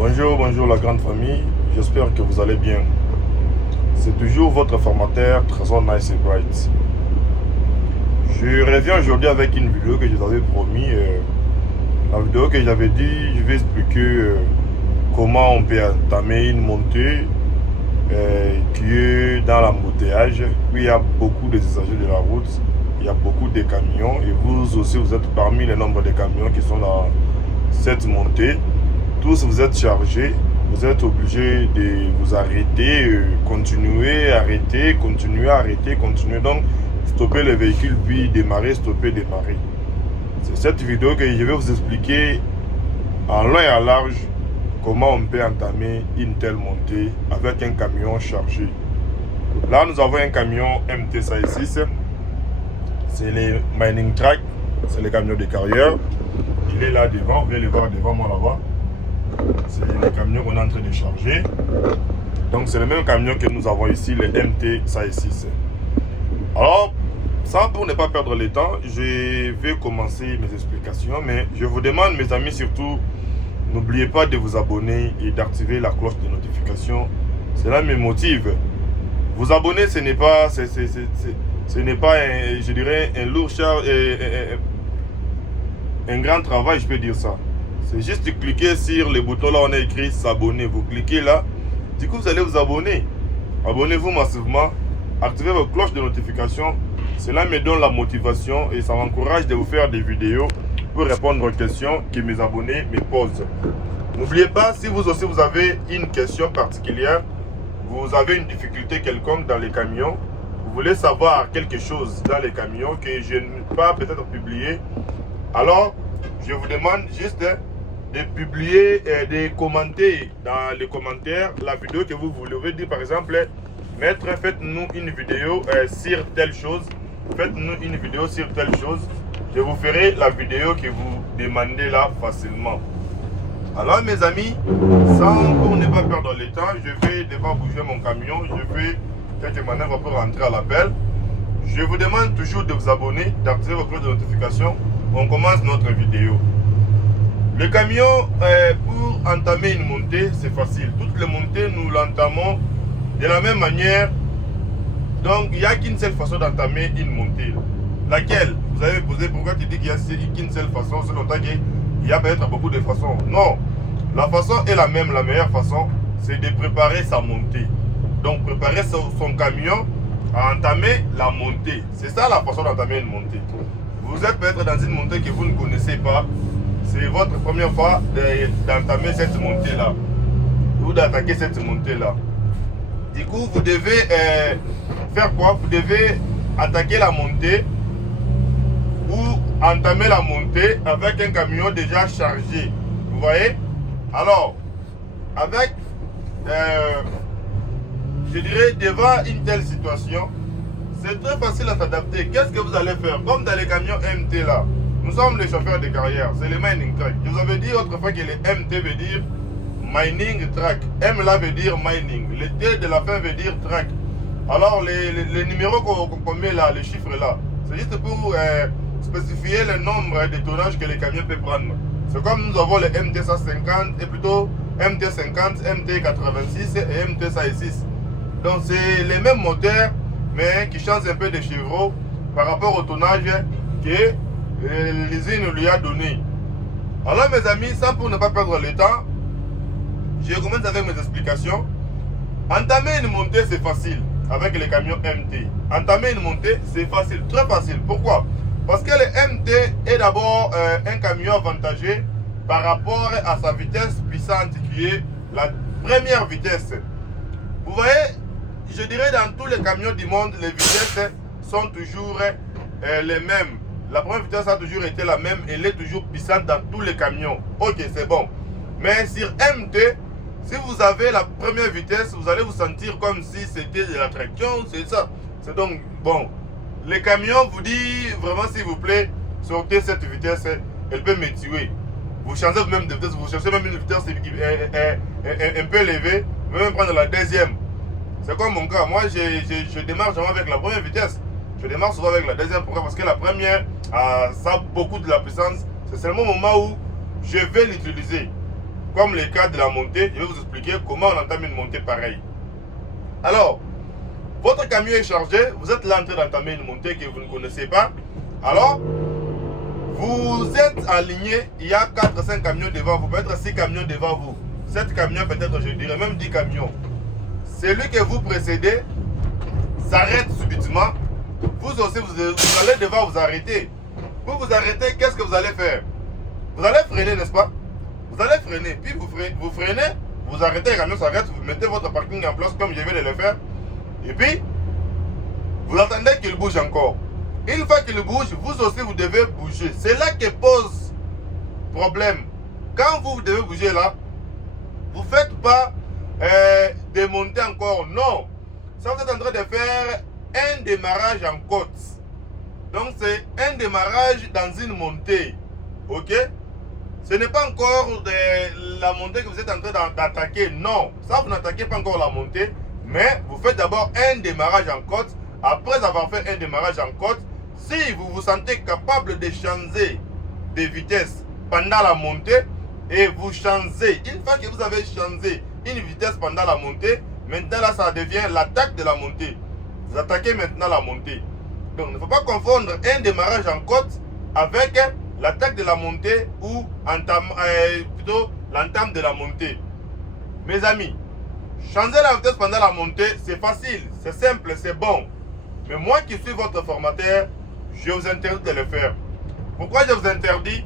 Bonjour la grande famille, j'espère que vous allez bien. C'est toujours votre formateur Trésor Nice et Bright. Je reviens aujourd'hui avec une vidéo que je vous avais promis. La vidéo que j'avais dit, je vais expliquer comment on peut entamer une montée qui est dans l'embouteillage. Puis il y a beaucoup de usagers de la route, il y a beaucoup de camions et vous aussi vous êtes parmi les nombres de camions qui sont dans cette montée. Tous vous êtes chargés, vous êtes obligés de vous arrêter, continuer, arrêter, continuer, arrêter, continuer. Donc, stopper le véhicule, puis démarrer, stopper, démarrer. C'est cette vidéo que je vais vous expliquer en long et en large comment on peut entamer une telle montée avec un camion chargé. Là, nous avons un camion MT-6. C'est les mining truck, c'est le camion de carrière. Il est là devant, vous pouvez le voir devant moi là-bas. C'est le camion qu'on est en train de charger. Donc c'est le même camion que nous avons ici, le MT-6. Alors, sans pour ne pas perdre le temps, je vais commencer mes explications. Mais je vous demande, mes amis, surtout, n'oubliez pas de vous abonner et d'activer la cloche de notification. Cela me motive. Vous abonner, ce n'est pas, ce n'est pas, je dirais, un lourd charge, un grand travail, je peux dire ça. C'est juste de cliquer sur le bouton là, on a écrit s'abonner. Vous cliquez là, du coup vous allez vous abonner. Abonnez-vous massivement, activez vos cloches de notification. Cela me donne la motivation et ça m'encourage de vous faire des vidéos pour répondre aux questions que mes abonnés me posent. N'oubliez pas, si vous aussi vous avez une question particulière, vous avez une difficulté quelconque dans les camions, vous voulez savoir quelque chose dans les camions que je n'ai pas peut-être publié, alors je vous demande juste de publier et de commenter dans les commentaires la vidéo que vous voulez. Dire par exemple, maître, faites-nous une vidéo sur telle chose, faites-nous une vidéo sur telle chose. Je vous ferai la vidéo que vous demandez là facilement. Alors mes amis, sans pour ne pas perdre le temps, je vais devoir bouger mon camion, je fais quelques manœuvres pour rentrer à l'appel. Je vous demande toujours de vous abonner, d'activer vos cloches de notification. On commence notre vidéo. Le camion, pour entamer une montée, c'est facile. Toutes les montées, nous l'entamons de la même manière. Donc, il n'y a qu'une seule façon d'entamer une montée. Laquelle? Vous avez posé pourquoi tu dis qu'il n'y a qu'une seule façon, c'est longtemps qu'il y a peut-être beaucoup de façons. Non, la façon est la même, la meilleure façon, c'est de préparer sa montée. Donc, préparer son camion à entamer la montée. C'est ça la façon d'entamer une montée. Vous êtes peut-être dans une montée que vous ne connaissez pas. C'est votre première fois d'entamer cette montée-là. Ou d'attaquer cette montée-là. Du coup, vous devez faire quoi? Vous devez attaquer la montée ou entamer la montée avec un camion déjà chargé. Vous voyez? Alors, avec, je dirais, devant une telle situation, c'est très facile à s'adapter. Qu'est-ce que vous allez faire? Comme dans les camions MT là. Nous sommes les chauffeurs de carrière, c'est les mining truck. Je vous avais dit autrefois que les MT veut dire mining truck. M là veut dire mining. Le T de la fin veut dire truck. Alors les numéros qu'on met là, les chiffres là, c'est juste pour spécifier le nombre de tonnages que les camions peuvent prendre. C'est comme nous avons les MT 150 et plutôt MT 50, MT 86 et MT 106. Donc c'est les mêmes moteurs mais qui changent un peu de chevaux par rapport au tonnage que l'usine lui a donné. Alors mes amis, sans pour ne pas perdre le temps, je commence avec mes explications. Entamer une montée c'est facile avec les camions MT. Entamer une montée c'est facile, très facile. Pourquoi? Parce que le MT est d'abord un camion avantagé par rapport à sa vitesse puissante qui est la première vitesse. Vous voyez, je dirais dans tous les camions du monde, les vitesses sont toujours les mêmes. La première vitesse a toujours été la même, elle est toujours puissante dans tous les camions. Ok, c'est bon. Mais sur MT, si vous avez la première vitesse, vous allez vous sentir comme si c'était de la traction, c'est ça. C'est donc bon. Les camions vous disent vraiment s'il vous plaît, sortez cette vitesse, elle peut me tuer. Vous changez même de vitesse, vous cherchez même une vitesse un peu élevée, vous pouvez même prendre la deuxième. C'est comme mon cas, moi je démarre jamais avec la première vitesse. Je démarre souvent avec la deuxième. Pourquoi? Parce que la première, ça a beaucoup de la puissance. C'est seulement au moment où je vais l'utiliser. comme le cas de la montée, je vais vous expliquer comment on entame une montée pareille. Alors, votre camion est chargé, vous êtes là en train d'entamer une montée que vous ne connaissez pas. Alors, vous êtes aligné, il y a 4-5 camions devant vous, peut-être 6 camions devant vous. 7 camions, peut-être, je dirais même 10 camions. Celui que vous précédez s'arrête subitement. Vous aussi, vous allez devoir vous arrêter. Pour vous arrêter, qu'est-ce que vous allez faire? Vous allez freiner, n'est-ce pas? Vous allez freiner, puis vous freinez, vous arrêtez, le camion s'arrête, vous mettez votre parking en place comme je viens de le faire. Et puis, vous attendez qu'il bouge encore. Une fois qu'il bouge, vous aussi vous devez bouger. C'est là que pose problème. Quand vous devez bouger là, vous ne faites pas démonter encore. Non. Ça, vous êtes en train de faire un démarrage en côte. Donc, c'est un démarrage dans une montée. Ok? Ce n'est pas encore la montée que vous êtes en train d'attaquer. Non. Ça, vous n'attaquez pas encore la montée. Mais vous faites d'abord un démarrage en côte. Après avoir fait un démarrage en côte, si vous vous sentez capable de changer de vitesse pendant la montée, et vous changez, une fois que vous avez changé une vitesse pendant la montée, maintenant là ça devient l'attaque de la montée. Vous attaquez maintenant la montée. Donc il ne faut pas confondre un démarrage en côte avec l'attaque de la montée ou plutôt l'entame de la montée. Mes amis, changer la vitesse pendant la montée, c'est facile, c'est simple, c'est bon. Mais moi qui suis votre formateur, je vous interdis de le faire. Pourquoi je vous interdis?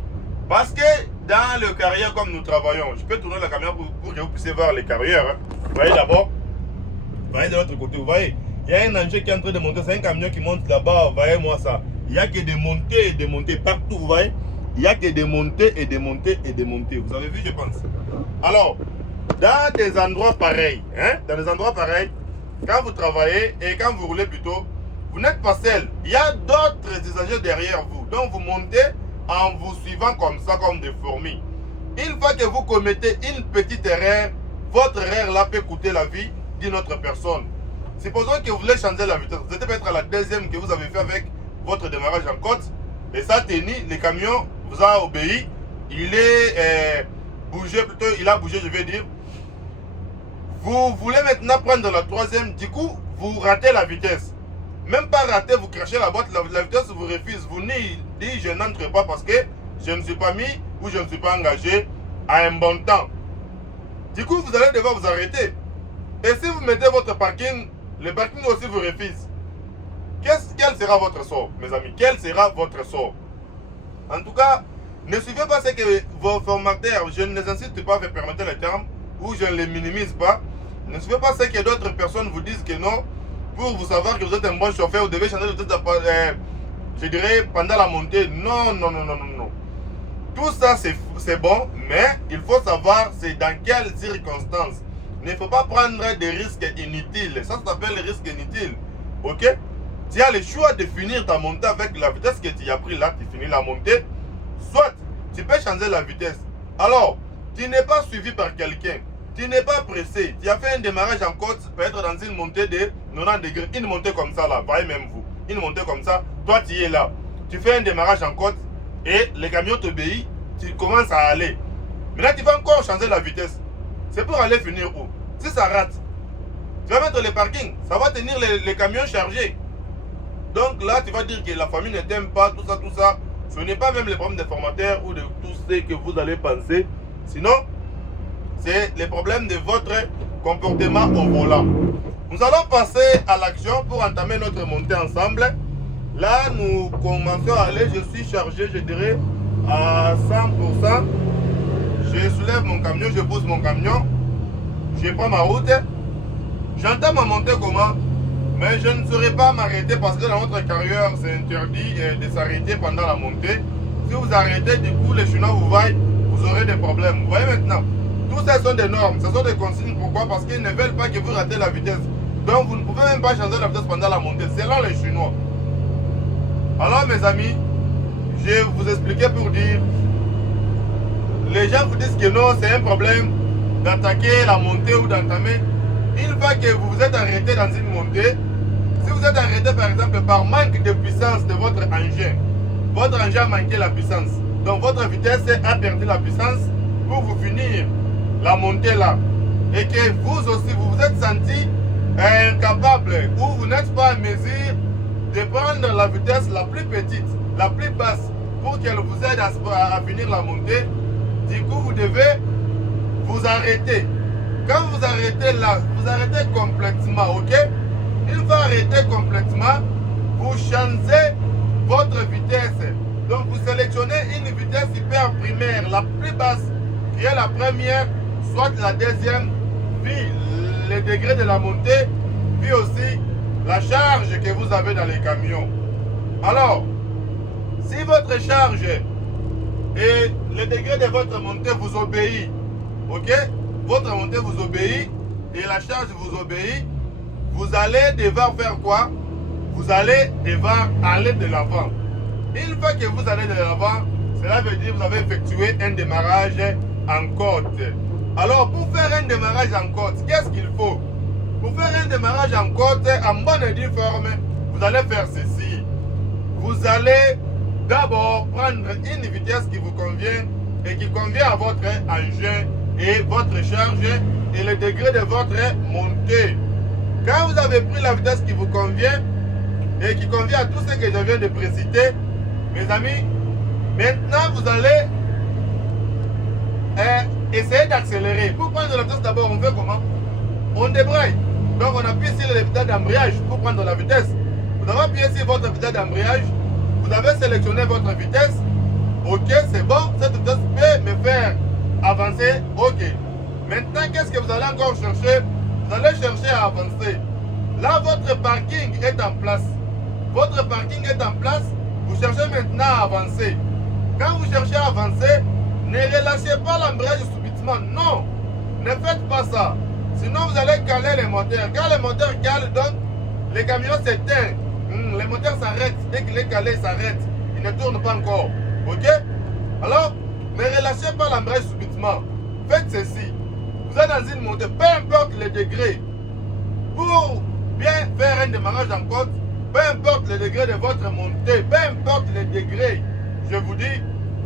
Parce que dans le carrière comme nous travaillons, je peux tourner la caméra pour que vous puissiez voir les carrières. Hein. Vous voyez d'abord, vous voyez de l'autre côté, vous voyez, il y a un engin qui est en train de monter, c'est un camion qui monte là-bas, voyez-moi ça. Il n'y a que des montées et des montées partout, vous voyez. Il n'y a que des montées et des montées et des montées. Vous avez vu, je pense. Alors, dans des endroits pareils, hein, dans des endroits pareils, quand vous travaillez et quand vous roulez plutôt, vous n'êtes pas seul. Il y a d'autres usagers derrière vous. Donc vous montez en vous suivant comme ça, comme des fourmis. Une fois que vous commettez une petite erreur, votre erreur là peut coûter la vie d'une autre personne. Supposons que vous voulez changer la vitesse. Vous êtes peut-être à la deuxième que vous avez fait avec votre démarrage en côte. Et ça tenu, le camion vous a obéi. Il est bougé, plutôt il a bougé, je vais dire. Vous voulez maintenant prendre la troisième, du coup, vous ratez la vitesse. Même pas raté, vous crachez la boîte, la vitesse vous refuse. Vous dites je n'entre pas parce que je ne suis pas mis ou je ne suis pas engagé à un bon temps. Du coup, vous allez devoir vous arrêter. Et si vous mettez votre parking, le parking aussi vous refuse. Quel sera votre sort, mes amis? Quel sera votre sort? En tout cas, ne suivez pas ce que vos formateurs, je ne les incite pas à permettre les termes ou je ne les minimise pas. Ne suivez pas ce que d'autres personnes vous disent que non. Pour vous savoir que vous êtes un bon chauffeur, vous devez changer de tête, je dirais, pendant la montée. Non, non, non, non, non, non. Tout ça, c'est bon, mais il faut savoir c'est dans quelles circonstances. Il ne faut pas prendre des risques inutiles. Ça s'appelle les risques inutiles. Ok? Tu as le choix de finir ta montée avec la vitesse que tu as pris là, tu finis la montée. Soit tu peux changer la vitesse. Alors, tu n'es pas suivi par quelqu'un. Tu n'es pas pressé. Tu as fait un démarrage en côte, peut-être dans une montée de 90 degrés. Une montée comme ça là, voyez même vous. Une montée comme ça, toi tu es là. Tu fais un démarrage en côte et le camion t'obéit, tu commences à aller. Maintenant tu vas encore changer la vitesse. C'est pour aller finir où? Si ça rate, tu vas mettre le parking. Ça va tenir les camions chargés. Donc là tu vas dire que la famille ne t'aime pas, tout ça, tout ça. Ce n'est pas même le problème des formateurs ou de tout ce que vous allez penser. Sinon, c'est le problème de votre comportement au volant. Nous allons passer à l'action pour entamer notre montée ensemble. Là, nous commençons à aller. Je suis chargé, je dirais, à 100%. Je soulève mon camion, je pousse mon camion. Je prends ma route. J'entame ma montée comment? Mais je ne saurais pas m'arrêter parce que dans notre carrière, c'est interdit de s'arrêter pendant la montée. Si vous arrêtez, du coup, les chinois vous voient, vous aurez des problèmes. Vous voyez maintenant? Tout ça sont des normes, ce sont des consignes. Pourquoi? Parce qu'ils ne veulent pas que vous ratez la vitesse. Donc vous ne pouvez même pas changer la vitesse pendant la montée, selon les Chinois. Alors mes amis, je vais vous expliquer pour dire, les gens vous disent que non, c'est un problème d'attaquer la montée ou d'entamer. Une fois que vous vous êtes arrêté dans une montée, si vous êtes arrêté par exemple par manque de puissance de votre engin a manqué la puissance. Donc votre vitesse a perdu la puissance pour vous finir la montée là, et que vous aussi, vous vous êtes senti incapable ou vous n'êtes pas en mesure de prendre la vitesse la plus petite, la plus basse, pour qu'elle vous aide à finir la montée, du coup, vous devez vous arrêter. Quand vous arrêtez là, vous arrêtez complètement, ok? Une fois arrêté complètement, vous changez votre vitesse. Donc, vous sélectionnez une vitesse hyper primaire, la plus basse, qui est la première, soit la deuxième, puis les degrés de la montée, puis aussi la charge que vous avez dans les camions. Alors, si votre charge et le degré de votre montée vous obéit, ok? Votre montée vous obéit et la charge vous obéit, vous allez devoir faire quoi? Vous allez devoir aller de l'avant. Une fois que vous allez de l'avant, cela veut dire que vous avez effectué un démarrage en côte. Alors, pour faire un démarrage en côte, qu'est-ce qu'il faut? Pour faire un démarrage en côte, en bonne et due forme, vous allez faire ceci. Vous allez d'abord prendre une vitesse qui vous convient et qui convient à votre engin et votre charge et le degré de votre montée. Quand vous avez pris la vitesse qui vous convient et qui convient à tout ce que je viens de préciter, mes amis, maintenant vous allez essayer d'accélérer. Pour prendre la vitesse d'abord, on fait comment? On débraye. Donc on appuie sur le pédale d'embrayage pour prendre la vitesse. Vous avez appuyé sur votre pédale d'embrayage, vous avez sélectionné votre vitesse. Ok, c'est bon, cette vitesse peut me faire avancer. Ok. Maintenant, qu'est-ce que vous allez encore chercher? Vous allez chercher à avancer. Là, votre parking est en place. Votre parking est en place. Vous cherchez maintenant à avancer. Quand vous cherchez à avancer, ne relâchez pas l'embrayage subitement. Non, ne faites pas ça. Sinon, vous allez caler les moteurs. Quand les moteurs calent, donc, les camions s'éteignent. Les moteurs s'arrêtent. Dès qu'il est calé, il s'arrête. Il ne tourne pas encore. Ok? Alors, ne relâchez pas l'embrayage subitement. Faites ceci. Vous êtes dans une montée, peu importe le degré. Pour bien faire un démarrage en côte, peu importe le degré de votre montée, peu importe le degré, je vous dis,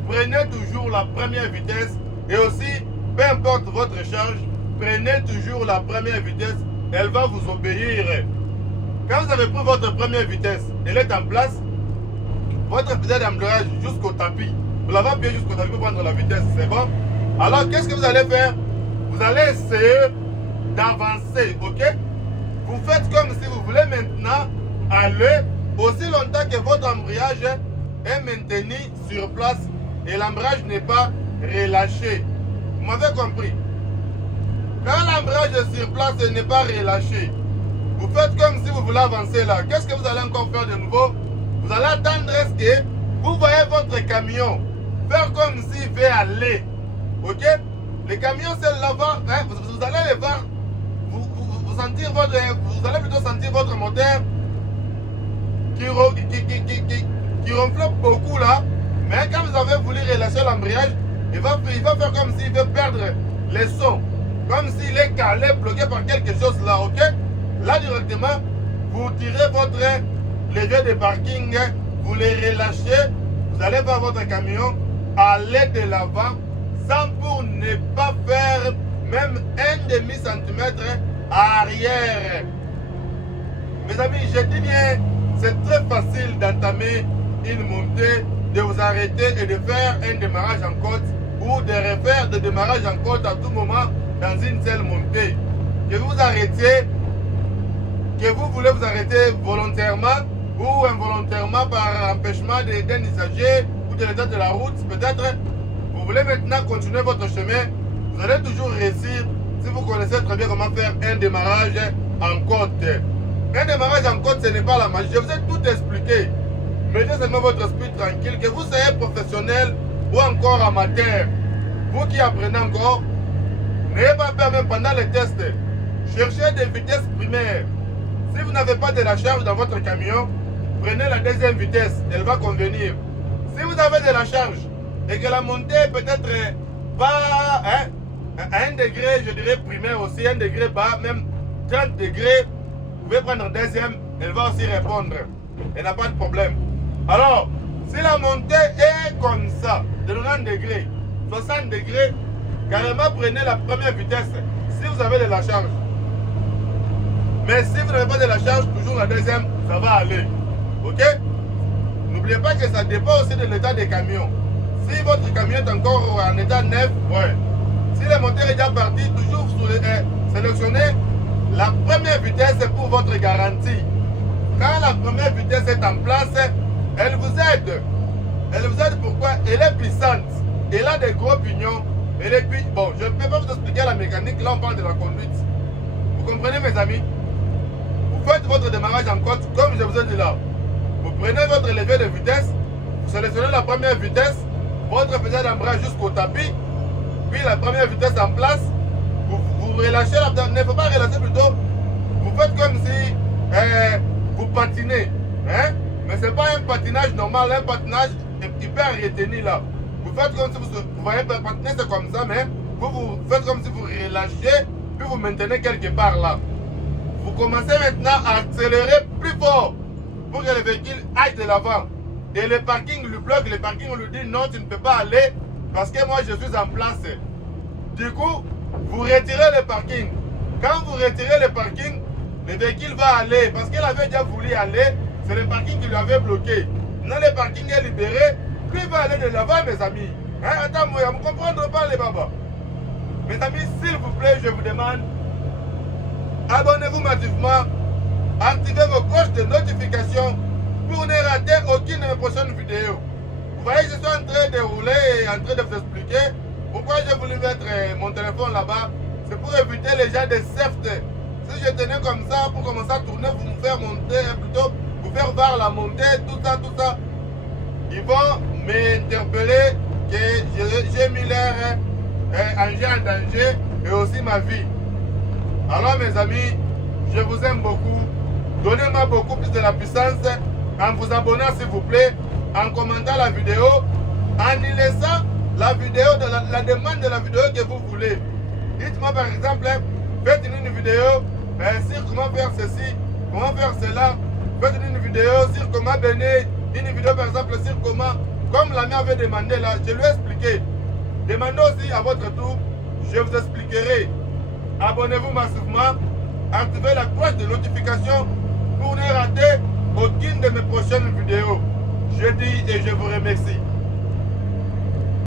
prenez toujours la première vitesse et aussi, peu importe votre charge, prenez toujours la première vitesse, elle va vous obéir. Quand vous avez pris votre première vitesse, elle est en place, votre pédale d'embrayage jusqu'au tapis, vous l'avez appuyé jusqu'au tapis pour prendre la vitesse, c'est bon? Alors, qu'est-ce que vous allez faire? Vous allez essayer d'avancer, ok? Vous faites comme si vous voulez maintenant aller aussi longtemps que votre embrayage est maintenu sur place et l'embrayage n'est pas relâché. Vous m'avez compris? Quand l'embrayage est sur place et n'est pas relâché, vous faites comme si vous voulez avancer là. Qu'est-ce que vous allez encore faire de nouveau? Vous allez attendre est-ce que vous voyez votre camion faire comme s'il veut aller. Ok? Les camions, c'est là-bas, hein, vous allez les voir, vous allez plutôt sentir votre moteur qui ronfle beaucoup là. Mais quand vous avez voulu relâcher l'embrayage, il va faire comme s'il veut perdre les sons. Comme s'il est calé, bloqué par quelque chose là, ok? Là directement, vous tirez votre levier de parking, vous les relâchez, vous allez voir votre camion aller de l'avant sans pour ne pas faire même un demi-centimètre arrière. Mes amis, je dis bien, c'est très facile d'entamer une montée, de vous arrêter et de faire un démarrage en côte ou de refaire des démarrages en côte à tout moment dans une seule montée. Que vous arrêtiez, que vous voulez vous arrêter volontairement ou involontairement par empêchement d'un usager ou de l'état de la route, peut-être vous voulez maintenant continuer votre chemin, vous allez toujours réussir si vous connaissez très bien comment faire un démarrage en côte. Un démarrage en côte, ce n'est pas la magie. Je vous ai tout expliqué. Mettez seulement votre esprit tranquille, que vous soyez professionnel ou encore amateur. Vous qui apprenez encore, n'ayez pas peur même pendant les tests. Cherchez des vitesses primaires. Si vous n'avez pas de la charge dans votre camion, prenez la deuxième vitesse, elle va convenir. Si vous avez de la charge et que la montée est peut-être pas à un degré, je dirais primaire aussi, un degré bas, même 30 degrés, vous pouvez prendre deuxième, elle va aussi répondre. Elle n'a pas de problème. Alors, si la montée est comme ça, de 90 degrés, 60 degrés, carrément prenez la première vitesse si vous avez de la charge. Mais si vous n'avez pas de la charge, toujours la deuxième, ça va aller. Ok? N'oubliez pas que ça dépend aussi de l'état des camions. Si votre camion est encore en état neuf, ouais. Si le moteur est déjà parti, toujours sélectionnez la première vitesse pour votre garantie. Quand la première vitesse est en place, elle vous aide. Elle vous aide pourquoi? Elle est puissante. Elle a des gros pignons. Bon, je ne peux pas vous expliquer la mécanique. Là, on parle de la conduite. Vous comprenez, mes amis? Vous faites votre démarrage en côte, comme je vous ai dit là. Vous prenez votre levier de vitesse, vous sélectionnez la première vitesse, votre pédale d'embrayage jusqu'au tapis, puis la première vitesse en place, vous relâchez la pédale. Il ne faut pas relâcher plutôt. Vous faites comme si vous patinez. Hein? Mais ce n'est pas un patinage normal, un patinage hyper retenu là. Vous faites comme si vous voyez patiner, c'est comme ça, mais vous faites comme si vous relâchez, puis vous maintenez quelque part là. Vous commencez maintenant à accélérer plus fort pour que le véhicule aille de l'avant. Et le parking lui bloque, le parking lui dit non, tu ne peux pas aller parce que moi je suis en place. Du coup, vous retirez le parking. Quand vous retirez le parking, le véhicule va aller parce qu'elle avait déjà voulu aller, c'est le parking qui lui avait bloqué. Maintenant le parking est libéré, lui va aller de l'avant, mes amis. Hein? Attends, moi, je ne comprends pas les babas. Mes amis, s'il vous plaît, je vous demande, abonnez-vous massivement, activez vos cloches de notification pour ne rater aucune de mes prochaines vidéos. Vous voyez, je suis en train de rouler et en train de vous expliquer pourquoi j'ai voulu mettre mon téléphone là-bas. C'est pour éviter les gens de theft. Si je tenais comme ça pour commencer à tourner, vous me faire monter, plutôt vous faire voir la montée, tout ça, ils vont m'interpeller que j'ai mis leur engin en danger et aussi ma vie. Alors mes amis, je vous aime beaucoup. Donnez-moi beaucoup plus de la puissance en vous abonnant s'il vous plaît, en commentant la vidéo, en y laissant la vidéo, la demande de la vidéo que vous voulez. Dites-moi par exemple, faites une vidéo sur comment faire ceci, comment faire cela. Faites une vidéo sur comment donner, une vidéo par exemple sur comment, comme la mienne avait demandé là, je lui ai expliqué. Demandez aussi à votre tour, je vous expliquerai. Abonnez-vous massivement, activez la cloche de notification pour ne rater aucune de mes prochaines vidéos. Je dis et je vous remercie.